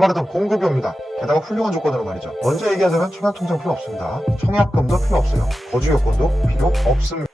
말하던 공급이 옵니다. 게다가 훌륭한 조건으로 말이죠. 먼저 얘기하자면 청약통장 필요 없습니다. 청약금도 필요 없어요. 거주 여건도 필요 없습니다.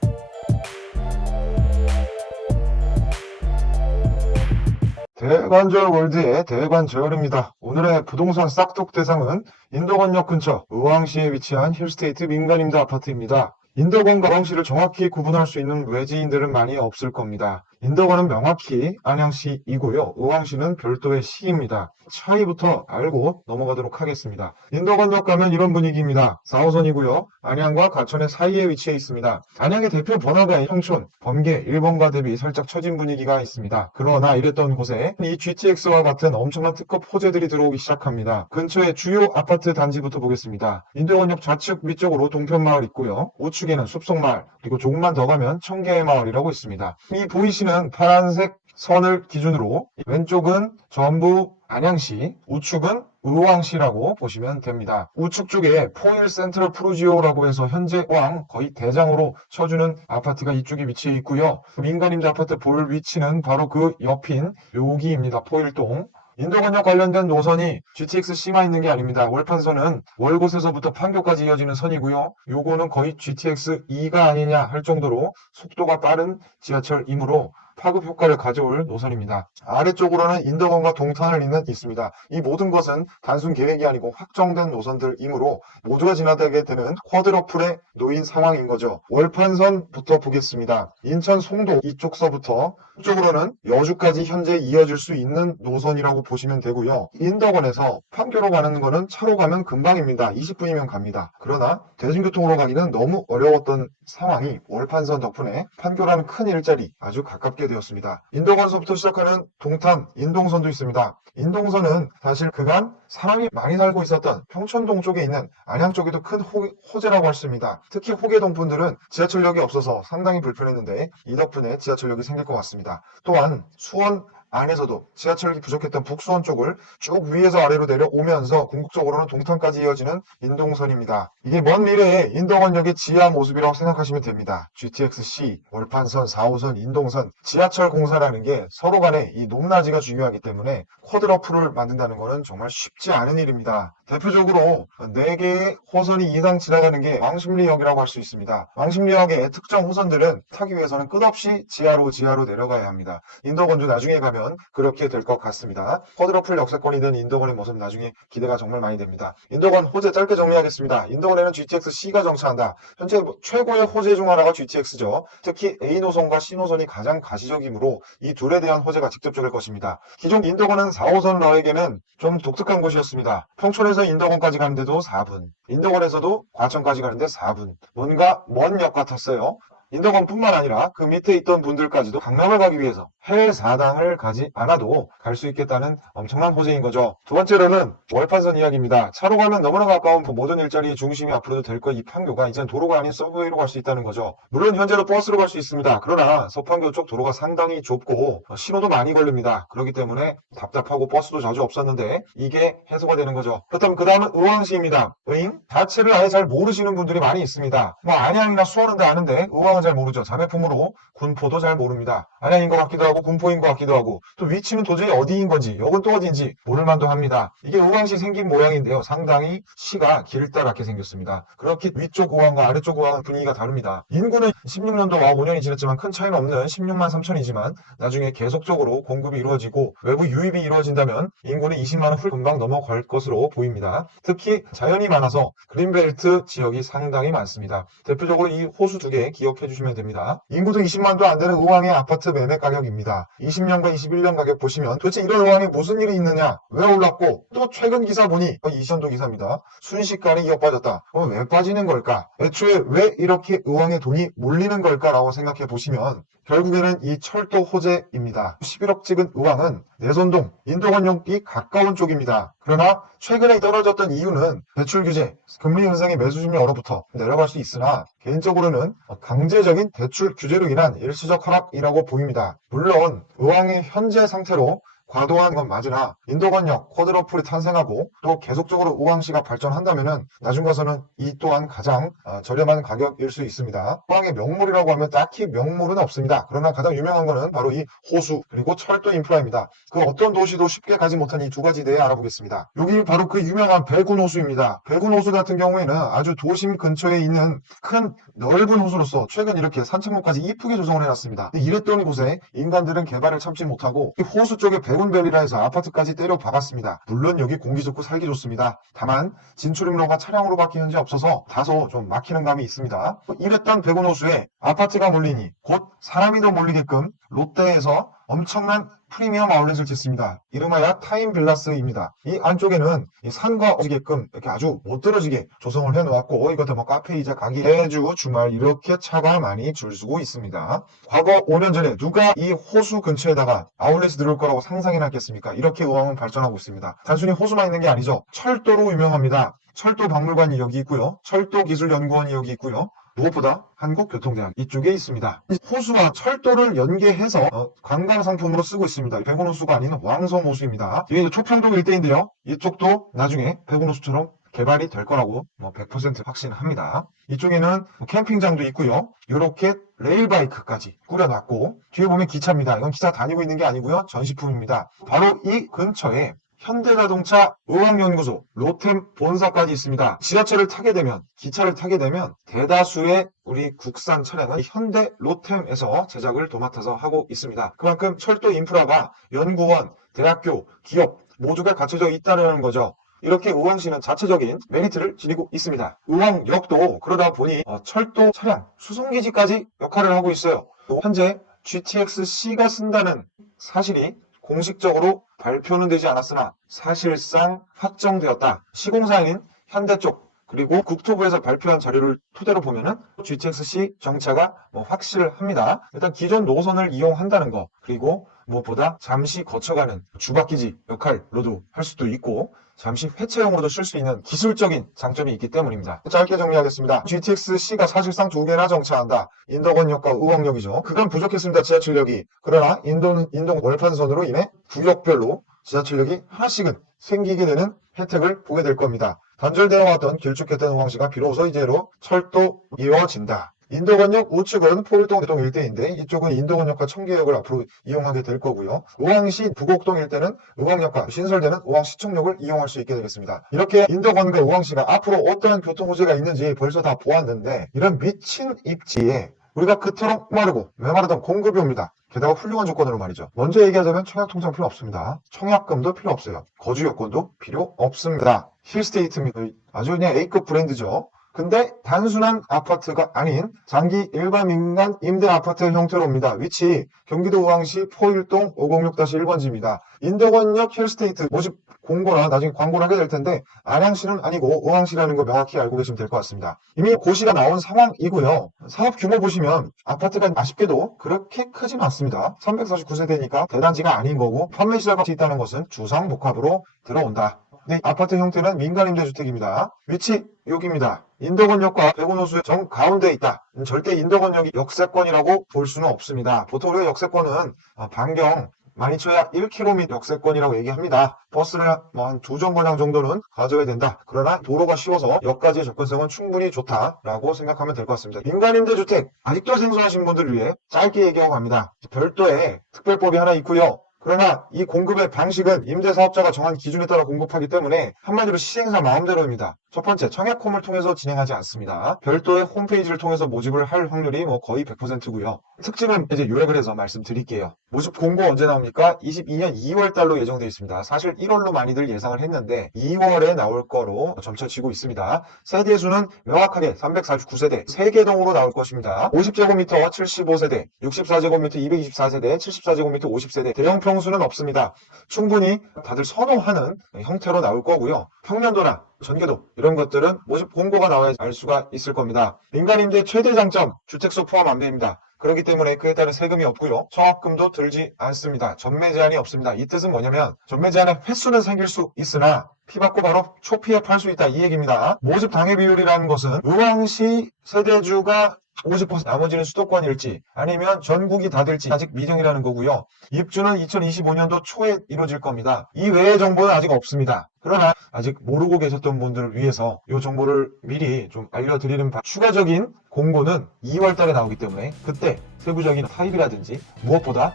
대관절 월드의 대관절입니다. 오늘의 부동산 싹둑 대상은 인덕원역 근처 의왕시에 위치한 힐스테이트 민간임대 아파트입니다. 인덕원과 의왕시를 정확히 구분할 수 있는 외지인들은 많이 없을 겁니다. 인덕원은 명확히 안양시이고요. 의왕시는 별도의 시입니다. 차이부터 알고 넘어가도록 하겠습니다. 인덕원역 가면 이런 분위기입니다. 4호선이고요. 안양과 가천의 사이에 위치해 있습니다. 안양의 대표 번화가 평촌, 범계, 일본가 대비 살짝 처진 분위기가 있습니다. 그러나 이랬던 곳에 이 GTX와 같은 엄청난 특급 호재들이 들어오기 시작합니다. 근처의 주요 아파트 단지부터 보겠습니다. 인덕원역 좌측 위쪽으로 동편마을 있고요. 우측에는 숲속마을, 그리고 조금만 더 가면 청계의 마을이라고 있습니다. 이 보이시는 파란색 선을 기준으로 왼쪽은 전부 안양시, 우측은 의왕시라고 보시면 됩니다. 우측 쪽에 포일 센트럴 프루지오라고 해서 현재 의왕 거의 대장으로 쳐주는 아파트가 이쪽에 위치해 있고요. 민간임대 아파트 볼 위치는 바로 그 옆인 여기입니다. 포일동. 인덕원역 관련된 노선이 GTX-C만 있는 게 아닙니다. 월판선은 월곶에서부터 판교까지 이어지는 선이고요. 요거는 거의 GTX-E가 아니냐 할 정도로 속도가 빠른 지하철이므로 파급 효과를 가져올 노선입니다. 아래쪽으로는 인덕원과 동탄을 있습니다. 이 모든 것은 단순 계획이 아니고 확정된 노선들이므로 모두가 지나다게 되는 쿼드러플에 놓인 상황인 거죠. 월판선부터 보겠습니다. 인천 송도 이쪽서부터 이쪽으로는 여주까지 현재 이어질 수 있는 노선이라고 보시면 되고요. 인덕원에서 판교로 가는 거는 차로 가면 금방입니다. 20분이면 갑니다. 그러나 대중교통으로 가기는 너무 어려웠던 상황이 월판선 덕분에 판교라는 큰 일자리 아주 가깝게 되었습니다. 인덕원서부터 시작하는 동탄, 인동선도 있습니다. 인동선은 사실 그간 사람이 많이 살고 있었던 평촌동 쪽에 있는 안양 쪽에도 큰 호재라고 할 수 있습니다. 특히 호계동 분들은 지하철역이 없어서 상당히 불편했는데 이 덕분에 지하철역이 생길 것 같습니다. 또한 수원 안에서도 지하철이 부족했던 북수원 쪽을 쭉 위에서 아래로 내려오면서 궁극적으로는 동탄까지 이어지는 인동선입니다. 이게 먼 미래의 인덕원역의 지하 모습이라고 생각하시면 됩니다. GTX-C, 월판선, 4호선, 인동선, 지하철 공사라는 게 서로 간에 이 높낮이가 중요하기 때문에 쿼드러플을 만든다는 것은 정말 쉽지 않은 일입니다. 대표적으로 4개의 호선이 이상 지나가는 게 왕십리역이라고 할 수 있습니다. 왕십리역의 특정 호선들은 타기 위해서는 끝없이 지하로 내려가야 합니다. 인덕원도 나중에 가면 그렇게 될 것 같습니다. 쿼드러플 역세권이 된 인덕원의 모습 나중에 기대가 정말 많이 됩니다. 인덕원 호재 짧게 정리하겠습니다. 인덕원에는 GTX-C가 정차한다. 현재 최고의 호재 중 하나가 GTX죠. 특히 A노선과 C노선이 가장 가시적이므로 이 둘에 대한 호재가 직접적일 것입니다. 기존 인덕원은 4호선 러에게는 좀 독특한 곳이었습니다. 평촌에서 인덕원까지 가는데도 4분, 인덕원에서도 과천까지 가는데 4분. 뭔가 먼 역 같았어요. 인덕원뿐만 아니라 그 밑에 있던 분들까지도 강남을 가기 위해서 해사당을 가지 않아도 갈 수 있겠다는 엄청난 호재인 거죠. 두 번째로는 월판선 이야기입니다. 차로 가면 너무나 가까운 모든 일자리의 중심이 앞으로도 될 거 이 판교가 이젠 도로가 아닌 서브웨이로 갈 수 있다는 거죠. 물론 현재도 버스로 갈 수 있습니다. 그러나 서판교 쪽 도로가 상당히 좁고 신호도 많이 걸립니다. 그렇기 때문에 답답하고 버스도 자주 없었는데 이게 해소가 되는 거죠. 그렇다면 그 다음은 의왕시입니다. 의왕 자체를 아예 잘 모르시는 분들이 많이 있습니다. 뭐 안양이나 수원은 다 아는데 의왕은 잘 모르죠. 자매품으로 군포도 잘 모릅니다. 안양인 것 같기도 하고 군포인 것 같기도 하고 또 위치는 도저히 어디인 건지 역은 또 어디인지 모를 만도 합니다. 이게 의왕시 생긴 모양인데요. 상당히 시가 길다랗게 생겼습니다. 그렇게 위쪽 의왕과 아래쪽 의왕은 분위기가 다릅니다. 인구는 16년도와 5년이 지났지만 큰 차이는 없는 16만 3천이지만 나중에 계속적으로 공급이 이루어지고 외부 유입이 이루어진다면 인구는 20만 원 금방 넘어갈 것으로 보입니다. 특히 자연이 많아서 그린벨트 지역이 상당히 많습니다. 대표적으로 이 호수 2개 기억해 주시면 됩니다. 인구도 20만도 안 되는 의왕의 아파트 매매 가격입니다. 20년과 21년 가격 보시면 도대체 이런 의왕에 무슨 일이 있느냐? 왜 올랐고 또 최근 기사 보니 20년도 기사입니다. 순식간에 2억 빠졌다. 왜 빠지는 걸까? 애초에 왜 이렇게 의왕에 돈이 몰리는 걸까라고 생각해 보시면 결국에는 이 철도 호재입니다. 11억 찍은 의왕은 내선동, 인덕원역이 가까운 쪽입니다. 그러나 최근에 떨어졌던 이유는 대출 규제, 금리 인상의 매수심이 얼어붙어 내려갈 수 있으나 개인적으로는 강제적인 대출 규제로 인한 일시적 하락이라고 보입니다. 물론 의왕의 현재 상태로 과도한 건 맞으나 인도건역, 쿼드러플이 탄생하고 또 계속적으로 우왕시가 발전한다면은 나중 가서는 이 또한 가장 저렴한 가격일 수 있습니다. 우왕의 명물이라고 하면 딱히 명물은 없습니다. 그러나 가장 유명한 거는 바로 이 호수 그리고 철도 인프라입니다. 그 어떤 도시도 쉽게 가지 못한 이 두 가지 대해 알아보겠습니다. 여기 바로 그 유명한 배군 호수입니다. 배군 호수 같은 경우에는 아주 도심 근처에 있는 큰 넓은 호수로서 최근 이렇게 산책로까지 이쁘게 조성을 해놨습니다. 이랬던 곳에 인간들은 개발을 참지 못하고 이 호수 쪽에 배군밸리라 해서 아파트까지 때려 박았습니다. 물론 여기 공기 좋고 살기 좋습니다. 다만 진출입로가 차량으로밖에 현재 없어서 다소 좀 막히는 감이 있습니다. 이랬던 배군 호수에 아파트가 몰리니 곧 사람이 더 몰리게끔 롯데에서 엄청난 프리미엄 아울렛을 짓습니다. 이름하여 타임빌라스입니다. 이 안쪽에는 이 산과 어지게끔 이렇게 아주 못 떨어지게 조성을 해놓았고 이것도 뭐 카페이자 가게 매주 주말 이렇게 차가 많이 줄 서고 있습니다. 과거 5년 전에 누가 이 호수 근처에다가 아울렛이 들어올 거라고 상상이나 했겠습니까? 이렇게 의왕은 발전하고 있습니다. 단순히 호수만 있는 게 아니죠. 철도로 유명합니다. 철도 박물관이 여기 있고요. 철도기술연구원이 여기 있고요. 무엇보다 한국교통대학 이쪽에 있습니다. 호수와 철도를 연계해서 관광 상품으로 쓰고 있습니다. 백운호수가 아닌 왕성호수입니다. 이게 초평동 일대인데요. 이쪽도 나중에 백운호수처럼 개발이 될 거라고 100% 확신합니다. 이쪽에는 캠핑장도 있고요. 이렇게 레일바이크까지 꾸려놨고 뒤에 보면 기차입니다. 이건 기차 다니고 있는 게 아니고요. 전시품입니다. 바로 이 근처에 현대자동차 의왕연구소, 로템 본사까지 있습니다. 지하철을 타게 되면, 기차를 타게 되면 대다수의 우리 국산 차량은 현대 로템에서 제작을 도맡아서 하고 있습니다. 그만큼 철도 인프라가 연구원, 대학교, 기업 모두가 갖춰져 있다는 거죠. 이렇게 의왕시는 자체적인 메리트를 지니고 있습니다. 의왕역도 그러다 보니 철도 차량 수송기지까지 역할을 하고 있어요. 현재 GTX-C가 쓴다는 사실이 공식적으로 발표는 되지 않았으나 사실상 확정되었다. 시공사인 현대 쪽 그리고 국토부에서 발표한 자료를 토대로 보면은 GTX-C 정차가 확실합니다. 일단 기존 노선을 이용한다는 거 그리고 무엇보다 잠시 거쳐가는 주바퀴지 역할로도 할 수도 있고 잠시 회차용으로도 쓸 수 있는 기술적인 장점이 있기 때문입니다. 짧게 정리하겠습니다. GTX-C가 사실상 두 개나 정차한다. 인덕원역과 의왕역이죠. 그간 부족했습니다. 지하철역이. 그러나 인동 월판선으로 인해 구역별로 지하철역이 하나씩은 생기게 되는 혜택을 보게 될 겁니다. 단절되어 왔던 길쭉했던 의왕시가 비로소 이제로 철도 이어진다. 인덕원역 우측은 포일동 대동 일대인데 이쪽은 인덕원역과 청계역을 앞으로 이용하게 될 거고요. 의왕시 부곡동 일대는 의왕역과 신설되는 의왕시청역을 이용할 수 있게 되겠습니다. 이렇게 인덕원과 의왕시가 앞으로 어떠한 교통 호재가 있는지 벌써 다 보았는데 이런 미친 입지에 우리가 그토록 마르고 메마르던 공급이 옵니다. 게다가 훌륭한 조건으로 말이죠. 먼저 얘기하자면 청약통장 필요 없습니다. 청약금도 필요 없어요. 거주 여건도 필요 없습니다. 힐스테이트입니다. 아주 그냥 A급 브랜드죠. 근데 단순한 아파트가 아닌 장기 일반 민간 임대 아파트 형태로 옵니다. 위치 경기도 의왕시 포일동 506-1번지입니다. 인덕원역 힐스테이트 모집 공고나 나중에 광고를 하게 될 텐데 안양시는 아니고 의왕시라는 거 명확히 알고 계시면 될 것 같습니다. 이미 고시가 나온 상황이고요. 사업 규모 보시면 아파트가 아쉽게도 그렇게 크진 않습니다. 349세대니까 대단지가 아닌 거고 판매 시작할 수 있다는 것은 주상복합으로 들어온다. 네, 아파트 형태는 민간임대주택입니다. 위치 여기입니다. 인덕원역과 백운호수의 정 가운데에 있다. 절대 인덕원역이 역세권이라고 볼 수는 없습니다. 보통 우리가 역세권은 반경 많이 쳐야 1km 역세권이라고 얘기합니다. 버스를 한 2정거장 정도는 가져야 된다. 그러나 도로가 쉬워서 역까지의 접근성은 충분히 좋다라고 생각하면 될 것 같습니다. 민간임대주택 아직도 생소하신 분들을 위해 짧게 얘기하고 갑니다. 별도의 특별법이 하나 있고요. 그러나 이 공급의 방식은 임대사업자가 정한 기준에 따라 공급하기 때문에 한마디로 시행사 마음대로입니다. 첫 번째, 청약홈을 통해서 진행하지 않습니다. 별도의 홈페이지를 통해서 모집을 할 확률이 거의 100%고요. 특징은 이제 요약을 해서 말씀드릴게요. 모집 공고 언제 나옵니까? 22년 2월 달로 예정되어 있습니다. 사실 1월로 많이들 예상을 했는데 2월에 나올 거로 점쳐지고 있습니다. 세대 수는 명확하게 349세대 3개동으로 나올 것입니다. 50제곱미터 75세대, 64제곱미터 224세대, 74제곱미터 50세대, 대형 평수는 없습니다. 충분히 다들 선호하는 형태로 나올 거고요. 평면도나 전개도 이런 것들은 모집 공고가 나와야 알 수가 있을 겁니다. 민간임대 최대 장점 주택수 포함 안 됩니다. 그렇기 때문에 그에 따른 세금이 없고요. 청약금도 들지 않습니다. 전매 제한이 없습니다. 이 뜻은 뭐냐면 전매 제한의 횟수는 생길 수 있으나 피받고 바로 초피에 팔 수 있다 이 얘기입니다. 모집 당해 비율이라는 것은 의왕시 세대주가 50% 나머지는 수도권일지 아니면 전국이 다 될지 아직 미정이라는 거고요. 입주는 2025년도 초에 이루어질 겁니다. 이 외의 정보는 아직 없습니다. 그러나 아직 모르고 계셨던 분들을 위해서 이 정보를 미리 좀 알려드리는 추가적인 공고는 2월 달에 나오기 때문에 그때 세부적인 타입이라든지 무엇보다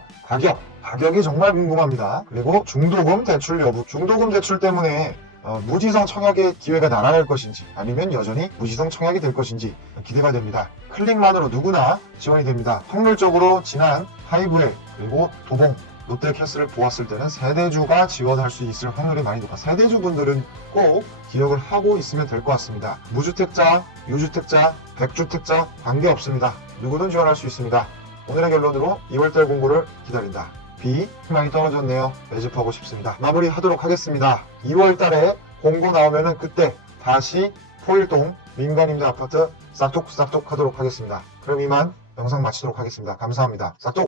가격이 정말 궁금합니다. 그리고 중도금 대출 여부, 중도금 대출 때문에 무지성 청약의 기회가 날아갈 것인지 아니면 여전히 무지성 청약이 될 것인지 기대가 됩니다. 클릭만으로 누구나 지원이 됩니다. 확률적으로 지난 하이브레 그리고 도봉, 롯데캐슬을 보았을 때는 세대주가 지원할 수 있을 확률이 많이 높아 세대주 분들은 꼭 기억을 하고 있으면 될 것 같습니다. 무주택자, 유주택자, 백주택자 관계없습니다. 누구든 지원할 수 있습니다. 오늘의 결론으로 2월달 공고를 기다린다. 비 많이 떨어졌네요. 매집하고 싶습니다. 마무리하도록 하겠습니다. 2월 달에 공고 나오면은 그때 다시 포일동 민간임대 아파트 싹둑 하도록 하겠습니다. 그럼 이만 영상 마치도록 하겠습니다. 감사합니다. 싹둑!